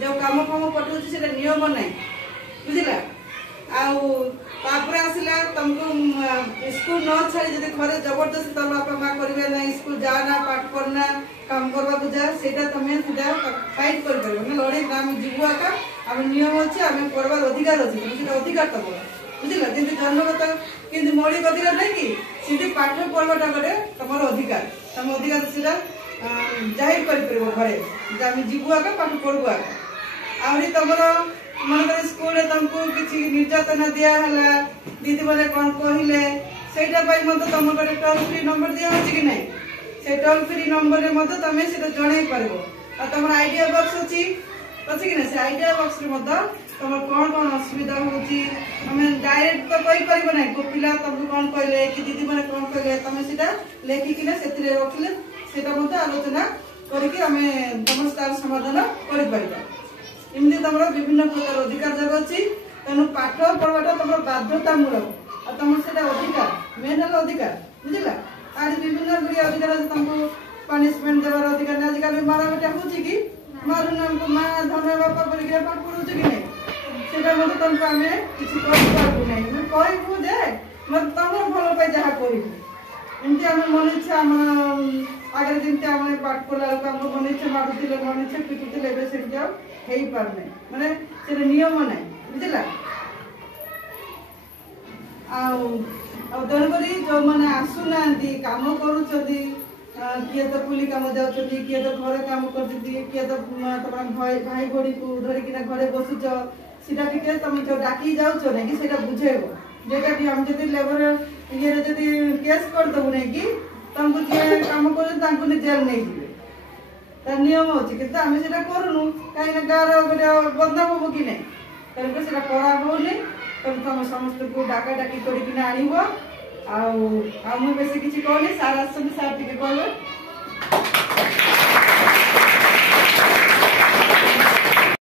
जो काम फाम पठाऊँ से नियम ना बुझला आसला तुमको स्कूल न छाड़ी जब घरे जबरदस्ती तुम बापा माँ करेंगे ना स्कूल जाना पाठ पढ़ना काम करवा जा तुम फाइट कर लड़े आम जीव आका आम नियम अच्छे आम पढ़वार अधिकार अच्छे अधिकार तुम बुझला जमी जन्मगत कि मौलिक अधिकार नहीं कि सीधी पाठ पढ़वाटा गोटे तुम अधिकार तुम अधिकार से जाहिर कर घरे आम जीव आका पाठ पढ़ू आका आहरी तुम मन स्कूल तुमको किसी निर्यातना दिहला दीदी मैंने कौन कहले से तुम गोटे टोल फ्री नंबर दिया कि नहीं से टोल फ्री नंबर में तुम से जन पार तुम आइडिया बॉक्स अच्छी अच्छी कि ना से आइडिया बॉक्स तुम कौन कौन असुविधा होमें डायरेक्ट तो कहीपर ना को पिला तुमको कौन कहले कि दीदी मैंने कौन कहले तुम से लेखिकी से रखिले से आलोचना करके तुम तार समाधान कर इमती तुम विभिन्न प्रकार अधिकार जब अच्छी तेणु पाठ पढ़वाटा तुम बाध्यतामूलक तुम से अधिकार मेन है अधिकार बुझला आज विभिन्न गुड़िया अधिकार तुमको पनिशमेंट देवार अधिकार नहीं आजिकल मारा बेटा हो कि मारुन हमको माँ धन बापा बोलिक पाठ पढ़ाऊ कि नहीं से तुमको आम किसी कहू ना कहू जे मत तुम भल पाई जहाँ कहू एमती आम मन इच्छा आम आगे जमी आम पाठ पढ़ला बेलू आम मन इच्छा मारुले मन इच्छा पिटुले सेमती पारना माने से नियम ना बुझला तेणुक जो मैंने आसुना कम कर किए तो पुली कम जाऊँ किए तो घरे कम कर किए तो तुम भाई भौणी को धरिकी घरे बसुच सीटा तुम जो डाकी जाऊँ ना कि बुझेब जेटा हम जब लेबर ये केस करदेबू ना कि तुमको जी कम कर जेल नहीं तार नियम अच्छे कि आम से करूनु कहीं गाँव गोटे बदनाम हम कि नहीं तेणुक से करा होनी तुम समस्त को डाका डाकी करना आण मुझे बेस किसी कहनी सार आस सार टे कह